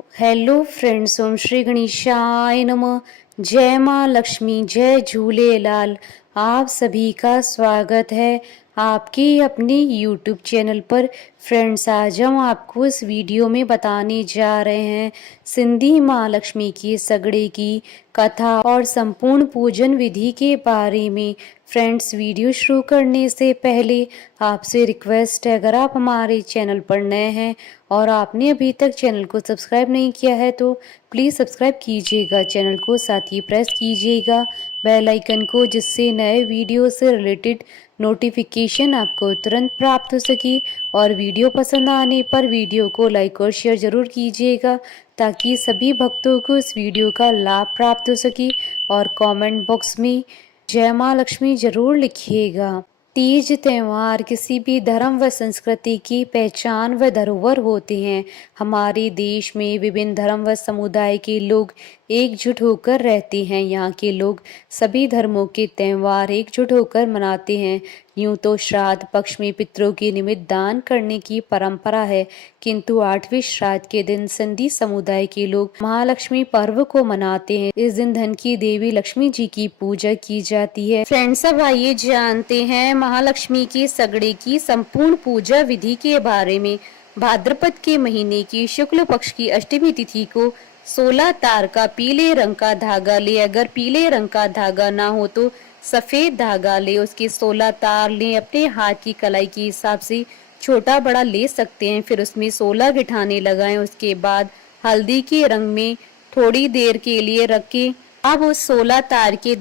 Hello friends, ओम श्री गणेशाय नमः। जय माँ लक्ष्मी, जय झूलेलाल। आप सभी का स्वागत है आपके अपने यूट्यूब चैनल पर। फ्रेंड्स, आज हम आपको इस वीडियो में बताने जा रहे हैं सिंधी माँ लक्ष्मी की सगड़े की कथा और संपूर्ण पूजन विधि के बारे में। फ्रेंड्स, वीडियो शुरू करने से पहले आपसे रिक्वेस्ट है, अगर आप हमारे चैनल पर नए हैं और आपने अभी तक चैनल को सब्सक्राइब नहीं किया है तो प्लीज़ सब्सक्राइब कीजिएगा चैनल को, साथ ही प्रेस कीजिएगा बेल आइकन को, जिससे नए वीडियो से रिलेटेड नोटिफिकेशन आपको तुरंत प्राप्त हो सके। और वीडियो पसंद आने पर वीडियो को लाइक और शेयर ज़रूर कीजिएगा ताकि सभी भक्तों को इस वीडियो का लाभ प्राप्त हो सके। और कमेंट बॉक्स में जय माँ लक्ष्मी जरूर लिखिएगा। तीज त्योहार किसी भी धर्म व संस्कृति की पहचान व धरोहर होते हैं। हमारे देश में विभिन्न धर्म व समुदाय के लोग एकजुट होकर रहते हैं। यहाँ के लोग सभी धर्मों के त्योहार एकजुट होकर मनाते हैं। यूं तो श्राद्ध पक्ष में पितरों के निमित्त दान करने की परंपरा है, किंतु 8वें श्राद्ध के दिन सिंधी समुदाय के लोग महालक्ष्मी पर्व को मनाते हैं। इस दिन धन की देवी लक्ष्मी जी की पूजा की जाती है। फ्रेंड्स, अब आइए जानते हैं महालक्ष्मी के सगड़े की संपूर्ण पूजा विधि के बारे में। भाद्रपद के महीने की शुक्ल पक्ष की अष्टमी तिथि को 16 तार का पीले रंग का धागा ले। अगर पीले रंग का धागा ना हो तो सफेद धागा ले। उसके 16 तार ले। अपने हाथ की कलाई के हिसाब से छोटा बड़ा ले सकते हैं। फिर उसमें 16 गिठाने लगाएं। उसके बाद हल्दी के रंग में थोड़ी देर के लिए रखें। अब उस 16 तार के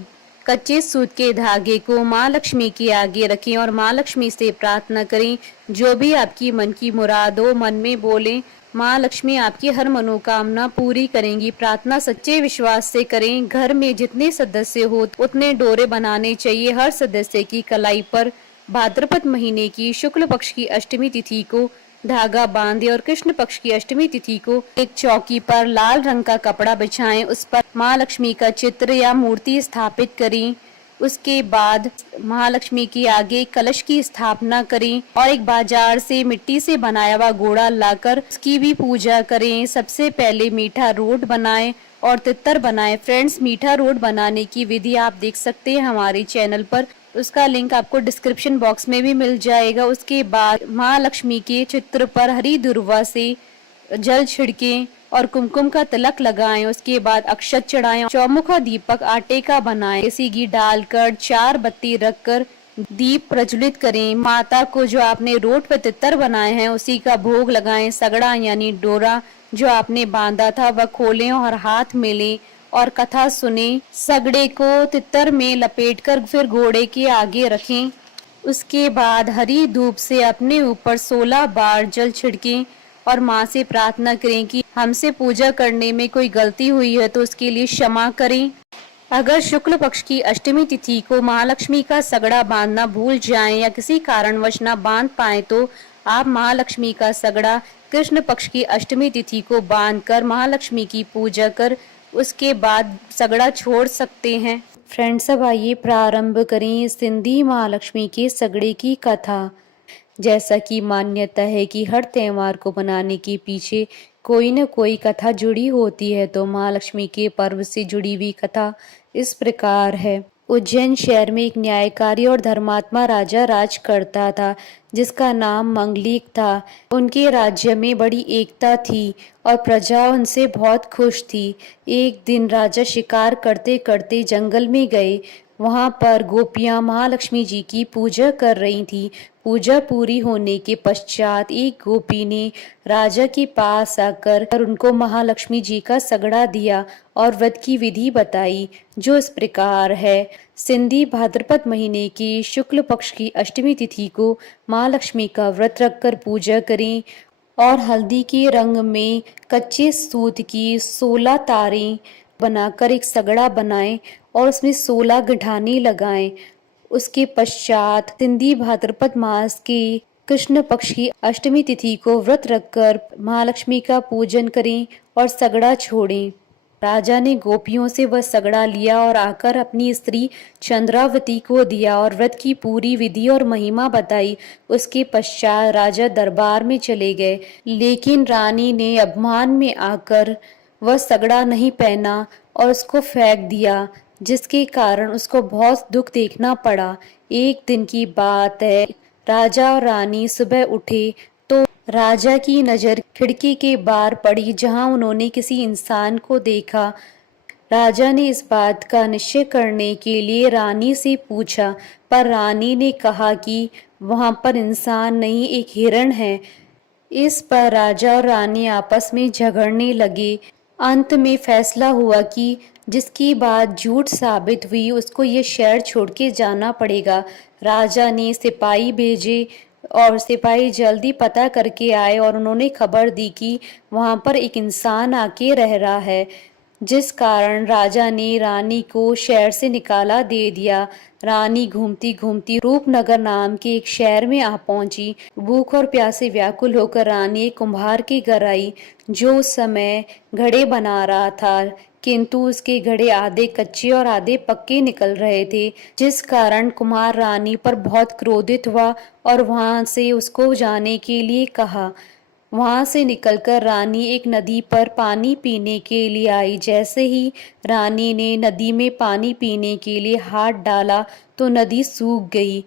कच्चे सूत के धागे को माँ लक्ष्मी के आगे रखें और माँ लक्ष्मी से प्रार्थना करें। जो भी आपकी मन की मुराद हो मन में बोलें। माँ लक्ष्मी आपकी हर मनोकामना पूरी करेंगी। प्रार्थना सच्चे विश्वास से करें। घर में जितने सदस्य हो उतने डोरे बनाने चाहिए। हर सदस्य की कलाई पर भाद्रपद महीने की शुक्ल पक्ष की अष्टमी तिथि को धागा बांधे और कृष्ण पक्ष की अष्टमी तिथि को एक चौकी पर लाल रंग का कपड़ा बिछाएं। उस पर माँ लक्ष्मी का चित्र या मूर्ति स्थापित करें। उसके बाद महालक्ष्मी के आगे कलश की स्थापना करें और एक बाजार से मिट्टी से बनाया हुआ घोड़ा लाकर उसकी भी पूजा करें। सबसे पहले मीठा रोट बनाएं और तितर बनाएं। फ्रेंड्स, मीठा रोट बनाने की विधि आप देख सकते हैं हमारे चैनल पर। उसका लिंक आपको डिस्क्रिप्शन बॉक्स में भी मिल जाएगा। उसके बाद माँ लक्ष्मी के चित्र पर हरी दुर्वा से जल छिड़कें और कुमकुम का तिलक लगाएं। उसके बाद अक्षत चढ़ाएं। चौमुखा दीपक आटे का बनाएं। देसी घी डालकर 4 बत्ती रखकर दीप प्रज्वलित करें। माता को जो आपने रोट व तितर बनाए हैं उसी का भोग लगाएं। सगड़ा यानी डोरा जो आपने बांधा था वह खोलें और हाथ में लें और कथा सुने। सगड़े को तितर में लपेटकर फिर घोड़े के आगे रखें। उसके बाद हरी धूप से अपने ऊपर 16 बार जल छिड़कें और माँ से प्रार्थना करें कि हमसे पूजा करने में कोई गलती हुई है तो उसके लिए क्षमा करें। अगर शुक्ल पक्ष की अष्टमी तिथि को महालक्ष्मी का सगड़ा बांधना भूल जाएं या किसी कारणवश न बांध पाए तो आप महालक्ष्मी का सगड़ा कृष्ण पक्ष की अष्टमी तिथि को बांधकर महालक्ष्मी की पूजा कर उसके बाद सगड़ा छोड़ सकते हैं। फ्रेंड्स, अब आइए प्रारंभ करें सिंधी महालक्ष्मी के सगड़े की कथा। जैसा कि मान्यता है कि हर त्योहार को मनाने के पीछे कोई न कोई कथा जुड़ी होती है, तो महालक्ष्मी के पर्व से जुड़ी हुई कथा इस प्रकार है। उज्जैन शहर में एक न्यायकारी और धर्मात्मा राजा राज करता था, जिसका नाम मंगलीक था। उनके राज्य में बड़ी एकता थी और प्रजा उनसे बहुत खुश थी। एक दिन राजा शिकार करते करते जंगल में गए। वहां पर गोपियां महालक्ष्मी जी की पूजा कर रही थीं। पूजा पूरी होने के पश्चात एक गोपी ने राजा के पास आकर उनको महालक्ष्मी जी का सगड़ा दिया और व्रत की विधि बताई, जो इस प्रकार है। सिंधी भाद्रपद महीने की शुक्ल पक्ष की अष्टमी तिथि को महालक्ष्मी का व्रत रखकर पूजा करें और हल्दी के रंग में कच्चे सूत की 16 तारें बनाकर एक सगड़ा बनाएं और उसमें 16 गठाने लगाएं। उसके पश्चात सिंधी भाद्रपद मास के कृष्ण पक्ष की अष्टमी तिथि को व्रत रखकर महालक्ष्मी का पूजन करें और सगड़ा छोड़ें। राजा ने गोपियों से वह सगड़ा लिया और आकर अपनी स्त्री चंद्रावती को दिया और व्रत की पूरी विधि और महिमा बताई। उसके पश्चात राजा दरबार में चले गए, लेकिन रानी ने अपमान में आकर वह सगड़ा नहीं पहना और उसको फेंक दिया, जिसके कारण उसको बहुत दुख देखना पड़ा। एक दिन की बात है, राजा और रानी सुबह उठे तो राजा की नजर खिड़की के बाहर पड़ी, जहां उन्होंने किसी इंसान को देखा। राजा ने इस बात का निश्चय करने के लिए रानी से पूछा, पर रानी ने कहा कि वहां पर इंसान नहीं, एक हिरण है। इस पर राजा और रानी आपस में झगड़ने लगे। अंत में फैसला हुआ कि जिसकी बात झूठ साबित हुई उसको ये शहर छोड़ के जाना पड़ेगा। राजा ने सिपाही भेजे और सिपाही जल्दी पता करके आए और उन्होंने खबर दी कि वहां पर एक इंसान आके रह रहा है, जिस कारण राजा ने रानी को शहर से निकाला दे दिया। रानी घूमती घूमती रूपनगर नाम के एक शहर में आ पहुंची। भूख और प्यास से व्याकुल होकर रानी एक कुम्हार के घर आई, जो उस समय घड़े बना रहा था, किंतु उसके घड़े आधे कच्चे और आधे पक्के निकल रहे थे, जिस कारण कुम्हार रानी पर बहुत क्रोधित हुआ और वहां से उसको जाने के लिए कहा। वहां से निकलकर रानी एक नदी पर पानी पीने के लिए आई। जैसे ही रानी ने नदी में पानी पीने के लिए हाथ डाला तो नदी सूख गई।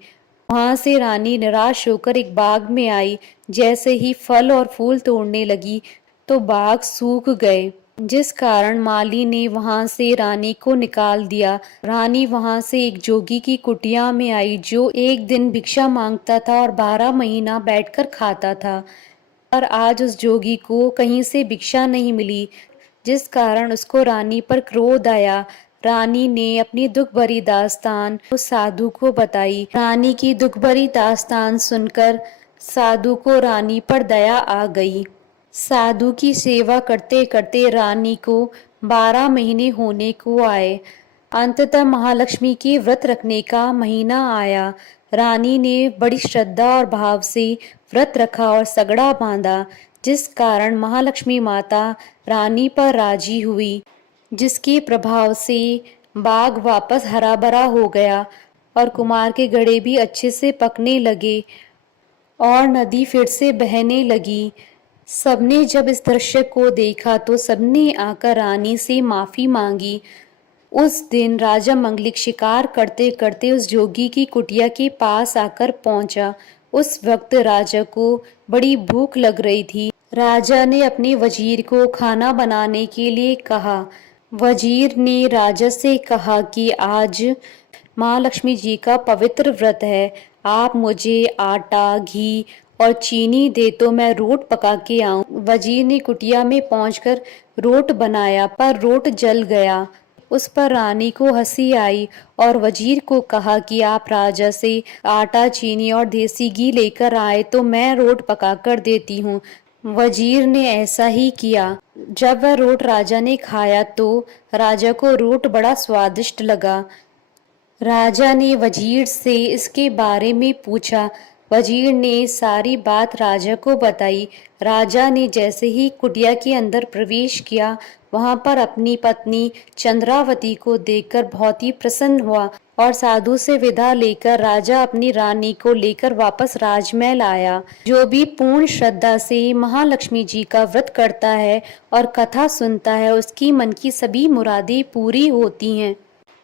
वहां से रानी निराश होकर एक बाग में आई। जैसे ही फल और फूल तोड़ने लगी तो बाग सूख गए, जिस कारण माली ने वहां से रानी को निकाल दिया। रानी वहां से एक जोगी की कुटिया में आई, जो एक दिन भिक्षा मांगता था और 12 महीना बैठकर खाता था। पर आज उस जोगी को कहीं से भिक्षा नहीं मिली, जिस कारण उसको रानी पर क्रोध आया। रानी ने अपनी दुख भरी दास्तान उस साधु को बताई। रानी की दुख भरी दास्तान सुनकर साधु को रानी पर दया आ गई। साधु की सेवा करते करते रानी को 12 महीने होने को आए। अंततः महालक्ष्मी के व्रत रखने का महीना आया। रानी ने बड़ी श्रद्धा और भाव से व्रत रखा और सगड़ा बांधा, जिस कारण महालक्ष्मी माता रानी पर राजी हुई, जिसके प्रभाव से बाग वापस हरा भरा हो गया और कुमार के घड़े भी अच्छे से पकने लगे और नदी फिर से बहने लगी। सबने जब इस दृश्य को देखा तो सबने आकर रानी से माफी मांगी। उस दिन राजा मंगलिक शिकार करते करते उस जोगी की कुटिया के पास आकर पहुंचा। उस वक्त राजा को बड़ी भूख लग रही थी। राजा ने अपने वजीर को खाना बनाने के लिए कहा। वजीर ने राजा से कहा कि आज माँ लक्ष्मी जी का पवित्र व्रत है, आप मुझे आटा, घी और चीनी दे तो मैं रोट पका के आऊं। वजीर ने कुटिया में पहुंचकर रोट बनाया, पर रोट जल गया। उस पर रानी को हंसी आई और वजीर को कहा कि आप राजा से आटा, चीनी और देसी घी लेकर आए तो मैं रोट पका कर देती हूँ। वजीर ने ऐसा ही किया। जब वह रोट राजा ने खाया तो राजा को रोट बड़ा स्वादिष्ट लगा। राजा ने वजीर से इसके बारे में पूछा। वजीर ने सारी बात राजा को बताई। राजा ने जैसे ही कुटिया के अंदर प्रवेश किया, वहां पर अपनी पत्नी चंद्रावती को देखकर बहुत ही प्रसन्न हुआ और साधु से विदा लेकर राजा अपनी रानी को लेकर वापस राजमहल आया। जो भी पूर्ण श्रद्धा से महालक्ष्मी जी का व्रत करता है और कथा सुनता है, उसकी मन की सभी मुरादें पूरी होती हैं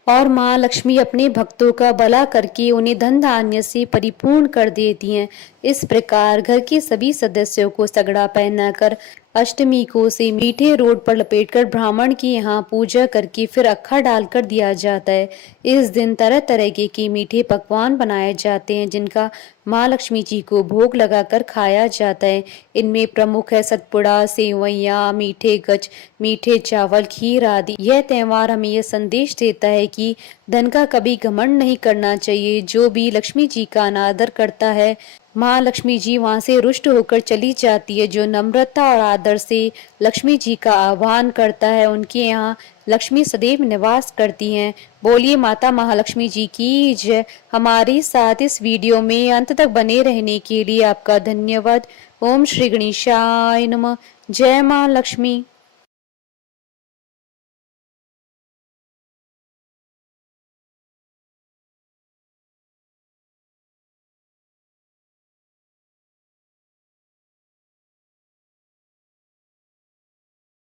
और माँ लक्ष्मी अपने भक्तों का भला करके उन्हें धन धान्य से परिपूर्ण कर देती हैं। इस प्रकार घर के सभी सदस्यों को सगड़ा पहनाकर अष्टमी को उसे मीठे रोट पर लपेटकर ब्राह्मण के यहाँ पूजा करके फिर अखा डालकर दिया जाता है। इस दिन तरह तरह के मीठे पकवान बनाए जाते हैं, जिनका माँ लक्ष्मी जी को भोग लगाकर खाया जाता है। इनमें प्रमुख है सतपुड़ा, सेवैयाँ, मीठे गच, मीठे चावल, खीर आदि। यह त्योहार हमें यह संदेश देता है कि धन का कभी घमंड नहीं करना चाहिए। जो भी लक्ष्मी जी का अनादर करता है, माँ लक्ष्मी जी वहां से रुष्ट होकर चली जाती है। जो नम्रता और आदर से लक्ष्मी जी का आह्वान करता है, उनके यहाँ लक्ष्मी सदैव निवास करती हैं। बोलिए माता महालक्ष्मी जी की जय। हमारे साथ इस वीडियो में अंत तक बने रहने के लिए आपका धन्यवाद। ओम श्री गणेशाय नमः। जय माँ लक्ष्मी।